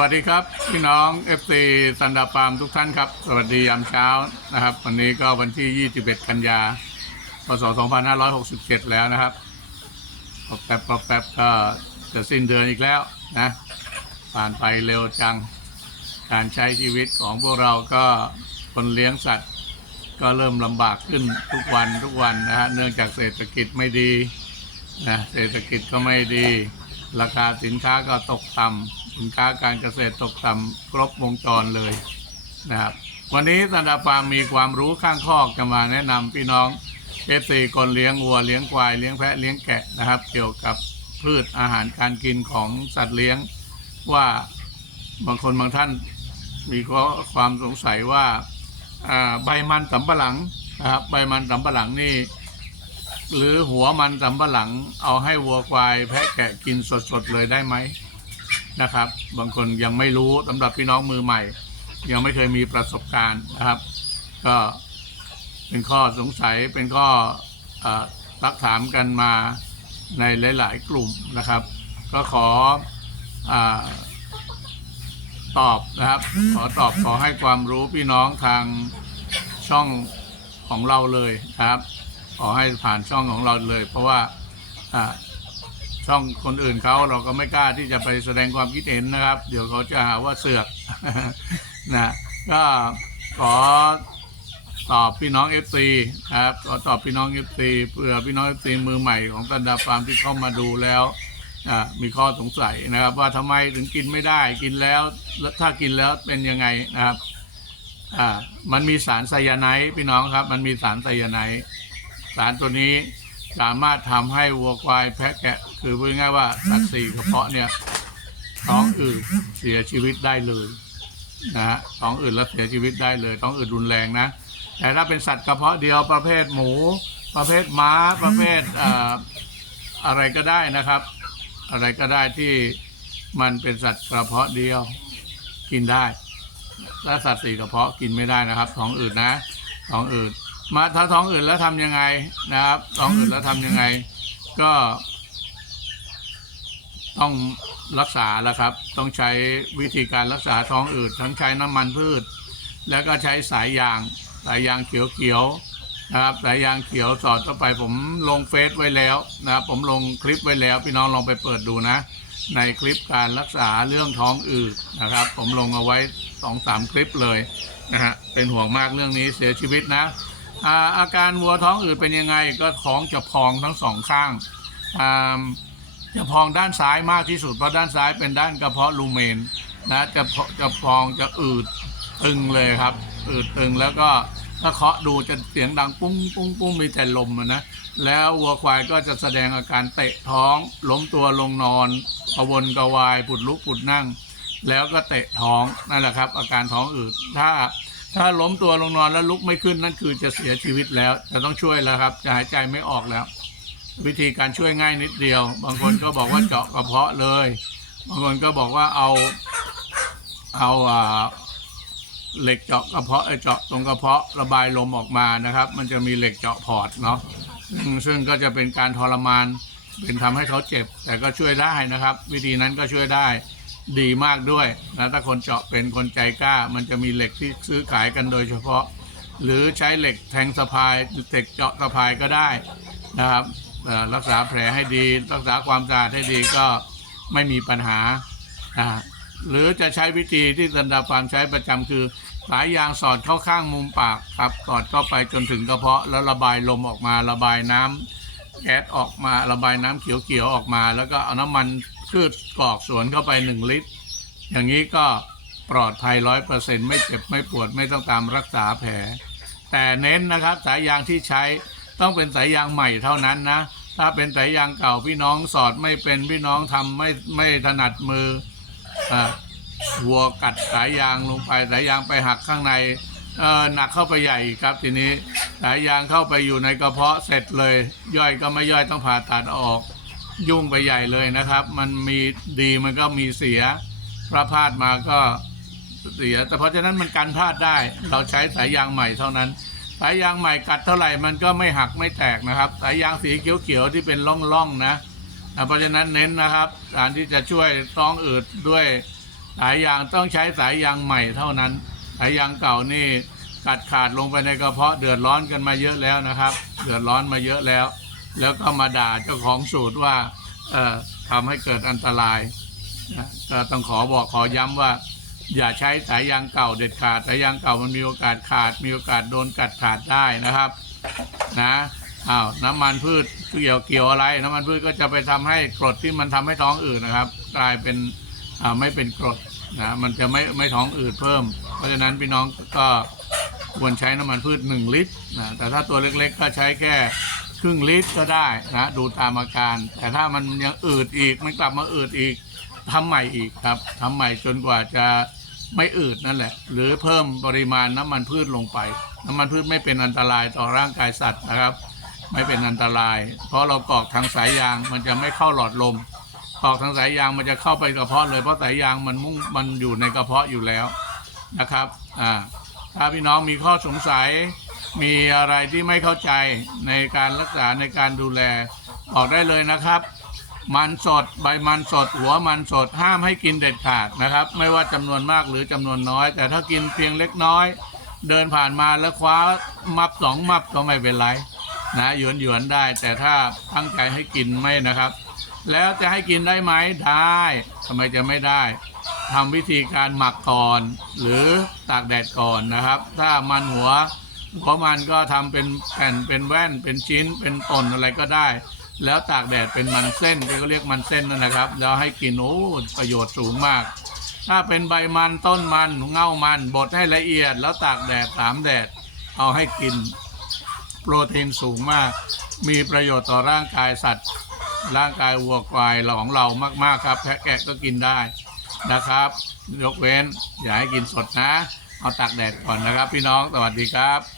วัสดีครับพี่น้อง FC สันดาปามทุกท่านครับ สวัสดียามเช้านะครับ วันนี้ก็วันที่ 21 กันยาพศ2567 แล้วนะครับพอแป๊บพอแป๊บก็จะสิ้นเดือนอีกแล้วนะผ่านไปเร็วจังการใช้ชีวิตของพวกเราก็คนเลี้ยงสัตว์ ก็เริ่มลำบากขึ้นทุกวันทุกวันนะฮะเนื่องจากเศรษฐกิจไม่ดีนะเศรษฐกิจก็ไม่ดี ราคาสินค้าก็ตกต่ำสินค้าการเกษตรตกต่ำครบวงจรเลยนะครับ วันนี้สันดาฟาร์มมีความรู้ข้างคอกจะมาแนะนำพี่น้องเอฟซีคนเลี้ยงวัวเลี้ยงควายเลี้ยงแพะเลี้ยงแกะนะครับ เกี่ยวกับพืชอาหารการกินของสัตว์เลี้ยงว่าบางคนบางท่านมีความสงสัยว่าใบมันสำปะหลังนะครับใบมันสำปะหลังนี่ หรือหัวมันสำปะหลังเอาให้วัวควายแพะแกะกินสดๆเลยได้ไหมนะครับ บางคนยังไม่รู้สำหรับพี่น้องมือใหม่ ยังไม่เคยมีประสบการณ์นะครับ ก็เป็นข้อสงสัยเป็นข้ออาซักถามกันมาในหลาย ๆ กลุ่มนะครับ ก็ขออตอบนะครับ ขอตอบขอให้ความรู้พี่น้องทางช่องของเราเลยครับ ขอให้ผ่านช่องของเราเลย เพราะว่าช่องคนอื่นเขาเราก็ไม่กล้าที่จะไปแสดงความคิดเห็นนะครับ เดี๋ยวเขาจะหาว่าเสือกนะก็ขอตอบพี่น้อง FC ครับขอตอบพี่น้อง FC เพื่อพี่น้อง FC มือใหม่ของตันดาฟาร์มที่เข้ามาดูแล้วมีข้อสงสัยนะครับ ว่าทำไมถึงกินไม่ได้กินแล้วถ้ากินแล้วเป็นยังไงนะครับมันมีสารไซยาไนด์พี่น้องครับ มันมีสารไซยาไนด์ สารตัวนี้สามารถทำให้วัวควายแพะแกะ คือพูดง่ายว่าสัตว์สี่กระเพาะเนี่ยท้องอืดเสียชีวิตได้เลยนะฮะท้องอืดแล้วเสียชีวิตได้เลยท้องอืดรุนแรงนะ แต่ถ้าเป็นสัตว์กระเพาะเดียวประเภทหมู ประเภทม้าประเภทอ่าอะไรก็ได้นะครับ อะไรก็ได้ที่มันเป็นสัตว์กระเพาะเดียวกินได้และสัตว์สี่กระเพาะกินไม่ได้นะครับท้องอืดนะท้องอืด มาถ้าท้องอืดแล้วทำยังไงนะครับท้องอืดแล้วทำยังไง ก็ ต้องรักษาแล้วครับ ต้องใช้วิธีการรักษาท้องอืดทั้งใช้น้ำมันพืช แล้วก็ใช้สายยาง สายยางเขียวๆนะครับ สายยางเขียวสอดเข้าไปผมลงเฟซไว้แล้วนะครับ ผมลงคลิปไว้แล้ว พี่น้องลองไปเปิดดูนะ ในคลิปการรักษาเรื่องท้องอืดนะครับ ผมลงเอาไว้สองสามคลิปเลยนะฮะเป็นห่วงมากเรื่องนี้เสียชีวิตนะ อาอาการวัวท้องอืดเป็นยังไงก็ท้องจะพองทั้งสองข้างาจะพองด้านซ้ายมากที่สุดเพราะด้านซ้ายเป็นด้านกระเพาะลูเมนนะจะพจะพองจะอืดตึงเลยครับ อืดตึงแล้วก็ถ้าเคาะดูจะเสียงดังปุ้งปุ้งปุ้งมีแต่ลมนะแล้ววัวควายก็จะแสดงอาการเตะท้องล้มตัวลงนอนกระวนกระวายผุดลุกผุดนั่ง แล้วก็เตะท้องนั่นแหละครับ อาการท้องอืดถ้า ถ้าล้มตัวลงนอนแล้วลุกไม่ขึ้นนั่นคือจะเสียชีวิตแล้วจะต้องช่วยแล้วครับ จะหายใจไม่ออกแล้ว วิธีการช่วยง่ายนิดเดียว บางคนก็บอกว่าเจาะกระเพาะเลย บางคนก็บอกว่าเอาเอาอ่าเหล็กเจาะกระเพาะเจาะตรงกระเพาะระบายลมออกมานะครับ มันจะมีเหล็กเจาะพอร์ตเนาะซึ่งซึ่งก็จะเป็นการทรมานเป็นทำให้เขาเจ็บ แต่ก็ช่วยได้นะครับ วิธีนั้นก็ช่วยได้ ดีมากด้วยนะถ้าคนเจาะเป็นคนใจกล้า มันจะมีเหล็กที่ซื้อขายกันโดยเฉพาะ หรือใช้เหล็กแทงสะพายเหล็กเจาะสะพายก็ได้นะครับรักษาแผลให้ดี รักษาความสะอาดให้ดีก็ไม่มีปัญหานะหรือจะใช้วิธีที่สันดาฟาร์มใช้ประจำคือ สายยางสอดเข้าข้างมุมปากครับสอดเข้าไปจนถึงกระเพาะ แล้วระบายลมออกมาระบายน้ำแก๊สออกมาระบายน้ำเขียวๆออกมา แล้วก็เอาน้ำมัน พืชกรอกสวนเข้าไปหนึ่งลิตร อย่างนี้ก็ปลอดภัยร้อยเปอร์เซ็นต์ไม่เจ็บไม่ปวดไม่ต้องตามรักษาแผล แต่เน้นนะครับสายยางที่ใช้ต้องเป็นสายยางใหม่เท่านั้นนะ ถ้าเป็นสายยางเก่าพี่น้องสอดไม่เป็นพี่น้องทำไม่ไม่ถนัดมืออ่าวัวกัดสายยางลงไปสายยางไปหักข้างในเออหนักเข้าไปใหญ่ครับทีนี้สายยางเข้าไปอยู่ในกระเพาะเสร็จเลย ย่อยก็ไม่ย่อยต้องผ่าตัดออก ยุ่งไปใหญ่เลยนะครับ มันมีดีมันก็มีเสียพระพลาดมาก็เสีย แต่เพราะฉะนั้นมันกันพลาดได้ เราใช้สายยางใหม่เท่านั้น สายยางใหม่กัดเท่าไหร่มันก็ไม่หักไม่แตกนะครับ สายยางสีเขียวๆที่เป็นร่องๆนะอะเพราะฉะนั้นเน้นนะครับการที่จะช่วยท้องอืดด้วยสายยางต้องใช้สายยางใหม่เท่านั้น สายยางเก่านี่กัดขาดลงไปในกระเพาะเดือดร้อนกันมาเยอะแล้วนะครับ เดือดร้อนมาเยอะแล้ว แล้วก็มาด่าเจ้าของสูตรว่าทำให้เกิดอันตรายนะก็ต้องขอบอกขอย้ำว่า อย่าใช้สายยางเก่าเด็ดขาดสายยางเก่ามันมีโอกาสขาด มีโอกาสโดนกัดขาดได้นะครับนะอ้าวน้ำมันพืชเกี่ยวเกี่ยวอะไร น้ำมันพืชก็จะไปทำให้กรดที่มันทำให้ท้องอืดนะครับ กลายเป็นไม่เป็นกรดนะมันจะไม่ไม่ท้องอืดเพิ่ม เพราะฉะนั้นพี่น้องก็ควรใช้น้ำมันพืช 1 ลิตรนะแต่ถ้าตัวเล็กๆ ก็ใช้แค่ รึ่งลิตรก็ได้นะดูตามอาการ แต่ถ้ามันยังอืดอีกมันกลับมาอืดอีกทำใหม่อีกครับทำใหม่จนกว่าจะไม่อืดนั่นแหละ หรือเพิ่มปริมาณน้ำมันพืชลงไป น้ำมันพืชไม่เป็นอันตรายต่อร่างกายสัตว์นะครับ ไม่เป็นอันตราย เพราะเรากรอกทางสายยางมันจะไม่เข้าหลอดลมกรอกทางสายยางมันจะเข้าไปกระเพาะเลยเพราะสายยางมันมุ่งมันอยู่ในกระเพาะอยู่แล้วนะครับอ่าถ้าพี่น้องมีข้อสงสัย มีอะไรที่ไม่เข้าใจในการรักษาในการดูแลบอกได้เลยนะครับ มันสดใบมันสด หัวมันสดห้ามให้กินเด็ดขาดนะครับ ไม่ว่าจำนวนมากหรือจำนวนน้อย แต่ถ้ากินเพียงเล็กน้อย เดินผ่านมาแล้วคว้ามับสองมับก็ไม่เป็นไรนะหยวนหยวนได้ แต่ถ้าตั้งใจให้กินไม่นะครับ แล้วจะให้กินได้ไหมได้ทำไมจะไม่ได้ทำวิธีการหมักก่อน หรือตากแดดก่อนนะครับ ถ้ามันหัว หัวมันก็ทำเป็นแผ่นเป็นแว่นเป็นชิ้นเป็นตนอะไรก็ได้ แล้วตากแดดเป็นมันเส้นที่เขาเรียกมันเส้นนั่นนะครับ แล้วให้กินโอ้ประโยชน์สูงมาก ถ้าเป็นใบมันต้นมันเง่ามันบดให้ละเอียด แล้วตากแดดสามแดดเอาให้กินโปรตีนสูงมาก มีประโยชน์ต่อร่างกายสัตว์ ร่างกายวัวควายของเรามากๆครับแพะแกะก็กินได้นะครับ ยกเว้นอย่าให้กินสดนะ เอาตากแดดก่อนนะครับพี่น้องสวัสดีครับ